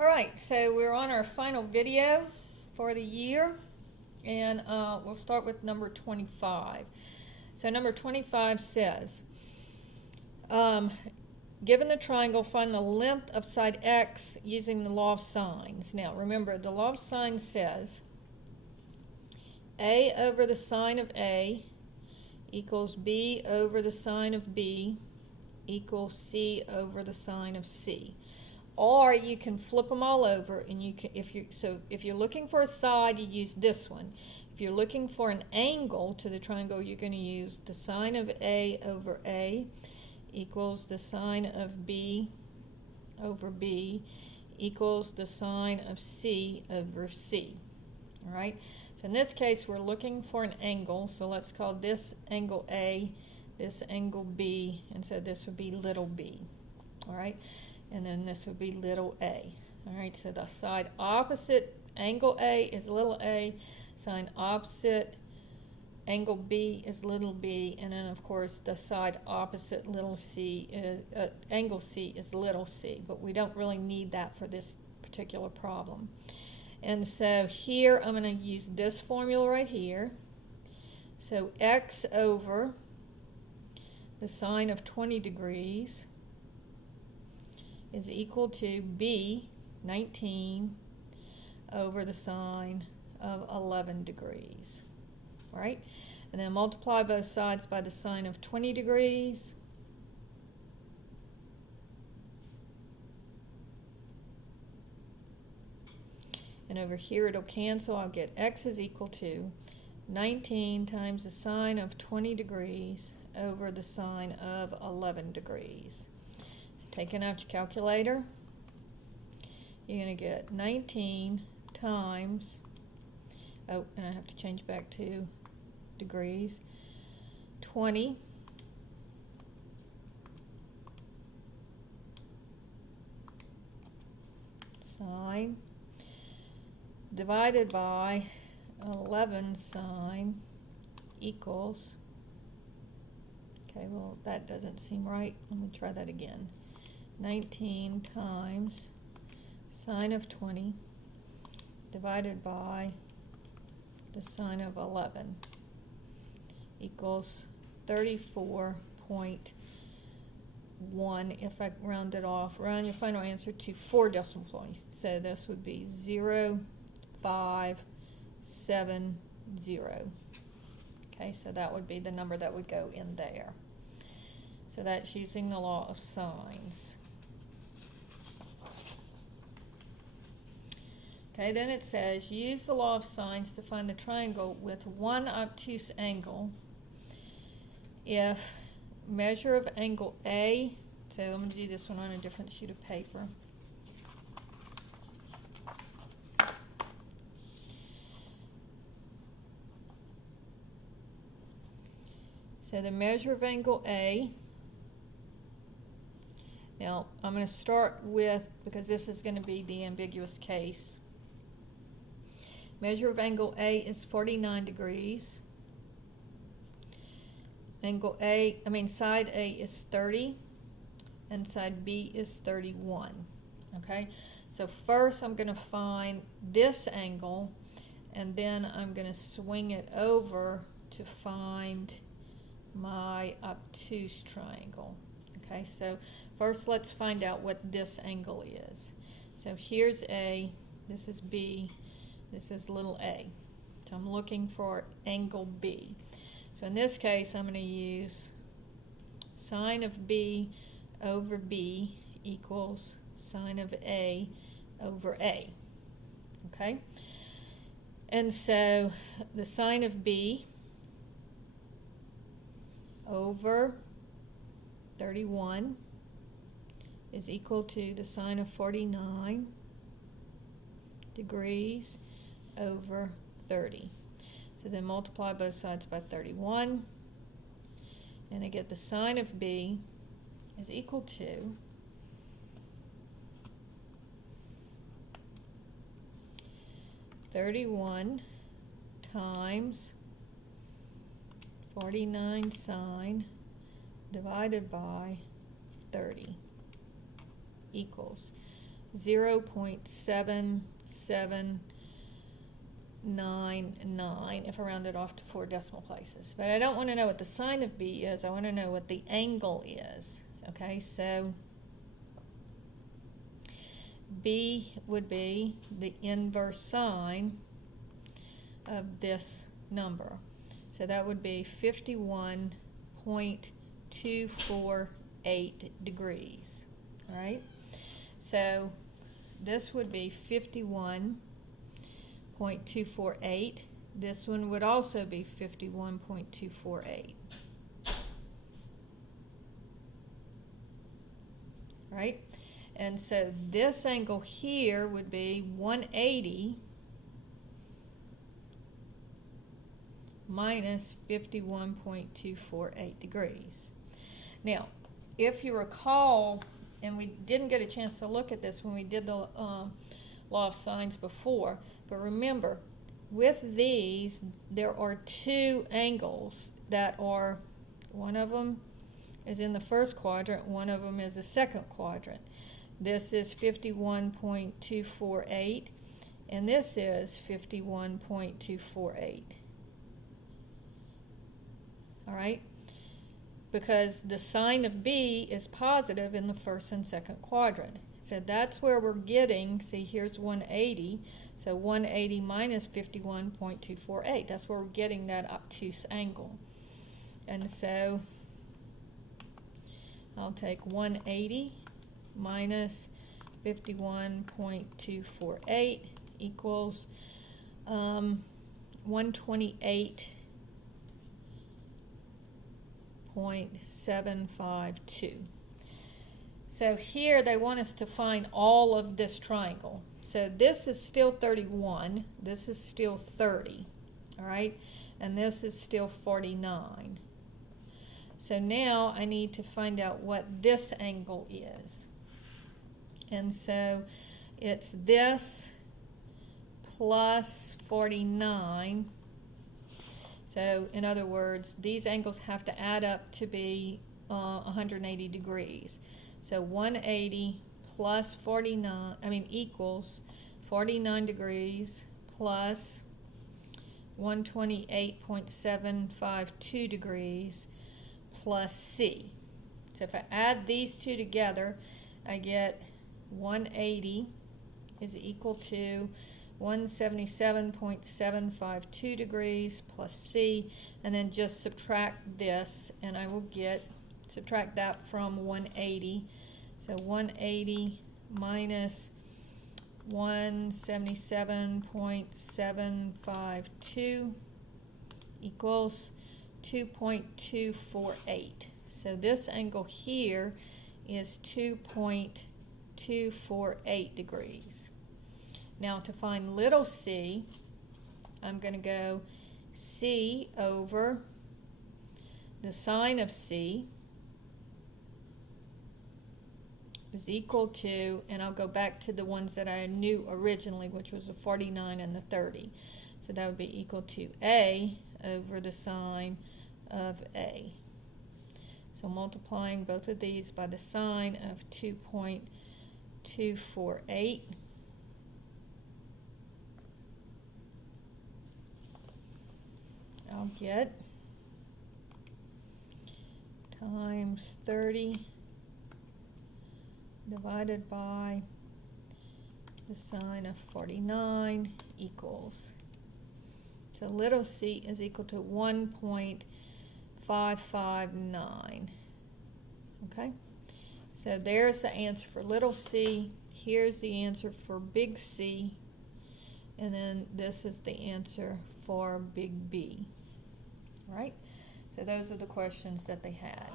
All right, so we're on our final video for the year, and we'll start with number 25. So number 25 says, given the triangle, find the length of side X using the law of sines. Now remember, the law of sines says A over the sine of A equals B over the sine of B equals C over the sine of C. Or you can flip them all over, and you can, if you're looking for a side, you use this one. If you're looking for an angle to the triangle, you're going to use the sine of A over A equals the sine of B over B equals the sine of C over C. All right. So in this case, we're looking for an angle. So let's call this angle A, this angle B, and so this would be little b. All right. And then this would be little a. All right, so the side opposite angle A is little a, side opposite angle B is little b, and then of course the side opposite little c is, angle C is little c, but we don't really need that for this particular problem. And so here I'm going to use this formula right here. So x over the sine of 20 degrees is equal to B, 19, over the sine of 11 degrees. All right? And then multiply both sides by the sine of 20 degrees. And over here it'll cancel. I'll get x is equal to 19 times the sine of 20 degrees over the sine of 11 degrees. Taking out your calculator, you're going to get 19 times, oh, and I have to change back to degrees, 20 sine divided by 11 sine equals, okay, well, that doesn't seem right. Let me try that again. 19 times sine of 20 divided by the sine of 11 equals 34.1. If I round it off, round your final answer to 4 decimal points. So this would be 0.570. Okay, so that would be the number that would go in there. So that's using the law of sines. Okay, then it says, use the law of sines to find the triangle with one obtuse angle if measure of angle A, so I'm going to do this one on a different sheet of paper. So the measure of angle A, now I'm going to start with, because this is going to be the ambiguous case, measure of angle A is 49 degrees. Side A is 30 and side B is 31. Okay, so first I'm going to find this angle, and then I'm going to swing it over to find my obtuse triangle. Okay, so first let's find out what this angle is. So here's A, this is B, this is little a. So I'm looking for angle B. So in this case, I'm going to use sine of B over B equals sine of A over A. Okay? And so the sine of B over 31 is equal to the sine of 49 degrees over 30. So then multiply both sides by 31, and I get the sine of B is equal to 31 times 49 sine divided by 30 equals 0.7799 if I round it off to 4 decimal places. But I don't want to know what the sine of B is. I want to know what the angle is. Okay, so B would be the inverse sine of this number. So that would be 51.248 degrees. All right, so this would be 51.248. This one would also be 51.248. Right? And so this angle here would be 180 minus 51.248 degrees. Now, if you recall, and we didn't get a chance to look at this when we did the law of sines before, but remember, with these, there are two angles that are, one of them is in the first quadrant, one of them is the second quadrant. This is 51.248, and this is 51.248. All right? Because the sine of B is positive in the first and second quadrant. So that's where we're getting, see, here's 180, so 180 minus 51.248. That's where we're getting that obtuse angle. And so I'll take 180 minus 51.248 equals 128.752. So here they want us to find all of this triangle. So this is still 31, this is still 30, all right? And this is still 49. So now I need to find out what this angle is. And so it's this plus 49. So in other words, these angles have to add up to be 180 degrees. So 180 plus 49, equals 49 degrees plus 128.752 degrees plus C. So if I add these two together, I get 180 is equal to 177.752 degrees plus C, and then just subtract this, and I will get, subtract that from 180. So 180 minus 177.752 equals 2.248. So this angle here is 2.248 degrees. Now to find little c, I'm going to go c over the sine of c is equal to, and I'll go back to the ones that I knew originally, which was the 49 and the 30. So that would be equal to a over the sine of a. So multiplying both of these by the sine of 2.248. I'll get times 30 divided by the sine of 49 equals, so little c is equal to 1.559. Okay, so there's the answer for little c. Here's the answer for big C, and then this is the answer for big B. All right, so those are the questions that they had.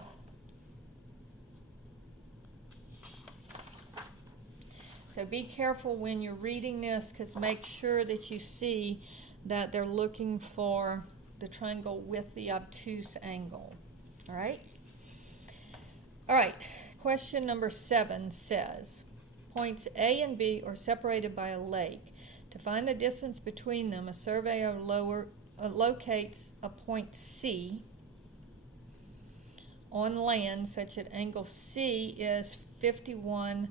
So be careful when you're reading this, because make sure that you see that they're looking for the triangle with the obtuse angle. All right? All right, question number 7 says, points A and B are separated by a lake. To find the distance between them, a surveyor locates a point C on land such that angle C is 51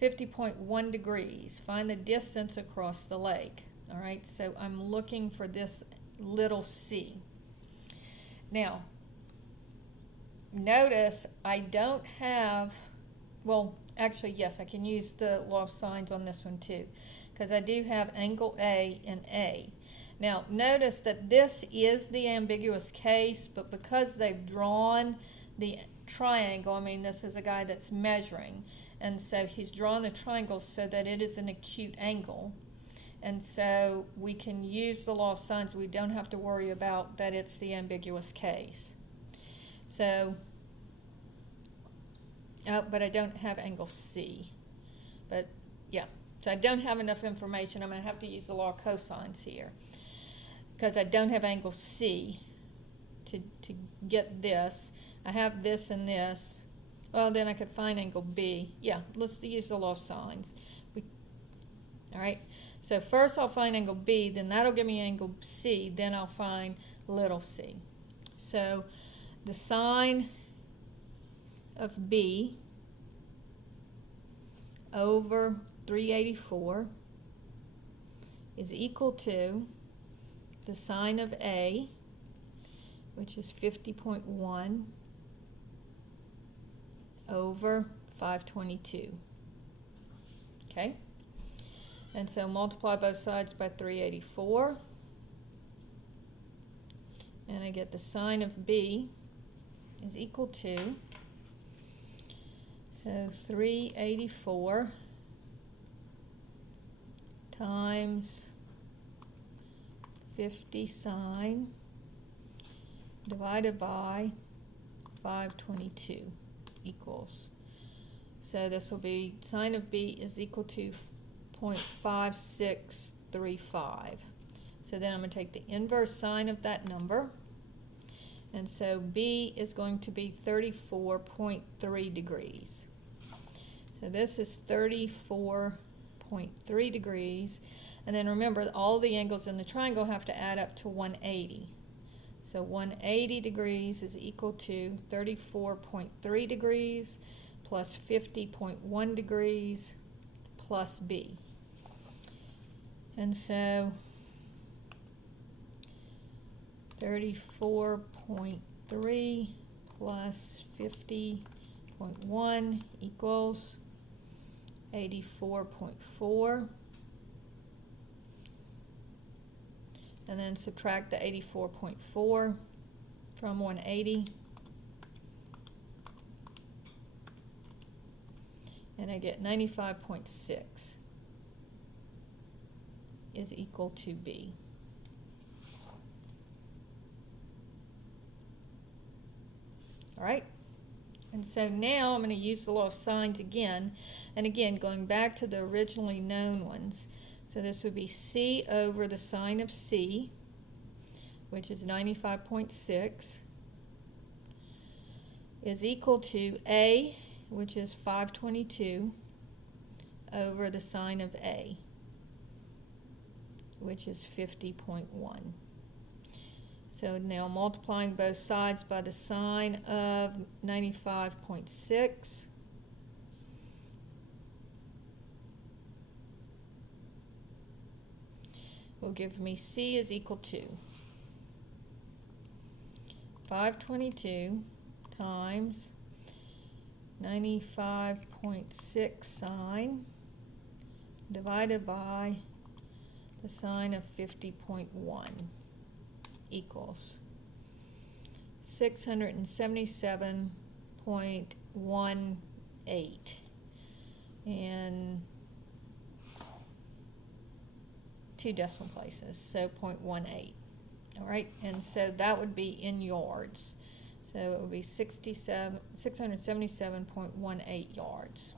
50.1 degrees. Find the distance across the lake. All right, so I'm looking for this little c. Now, notice I don't have, well, actually, yes, I can use the law of sines on this one too, because I do have angle A and A. Now, notice that this is the ambiguous case, but because they've drawn the triangle, I mean, this is a guy that's measuring, and so he's drawn the triangle so that it is an acute angle. And so we can use the law of sines. We don't have to worry about that it's the ambiguous case. So, oh, but I don't have angle C. But, yeah, so I don't have enough information. I'm going to have to use the law of cosines here, because I don't have angle C to get this. I have this and this. Well, then I could find angle B. Yeah, let's use the law of sines. All right, so first I'll find angle B, then that'll give me angle C, then I'll find little c. So the sine of B over 384 is equal to the sine of A, which is 50.1 over 522. Okay? And so multiply both sides by 384. And I get the sine of B is equal to, so 384 times 50 sine divided by 522 equals. So this will be sine of B is equal to 0.5635. So then I'm going to take the inverse sine of that number. And so B is going to be 34.3 degrees. So this is 34.3 degrees. And then remember, all the angles in the triangle have to add up to 180. So 180 degrees is equal to 34.3 degrees plus 50.1 degrees plus B. And so 34.3 plus 50.1 equals 84.4. And then subtract the 84.4 from 180. And I get 95.6 is equal to B. All right. And so now I'm going to use the law of sines again. And again, going back to the originally known ones. So this would be C over the sine of C, which is 95.6, is equal to A, which is 522, over the sine of A, which is 50.1. So now multiplying both sides by the sine of 95.6. Will give me C is equal to 522 times 95.6 sine divided by the sine of 50.1 equals 677.18, and 2 decimal places, so 0.18. All right, and so that would be in yards. So it would be 677.18 yards.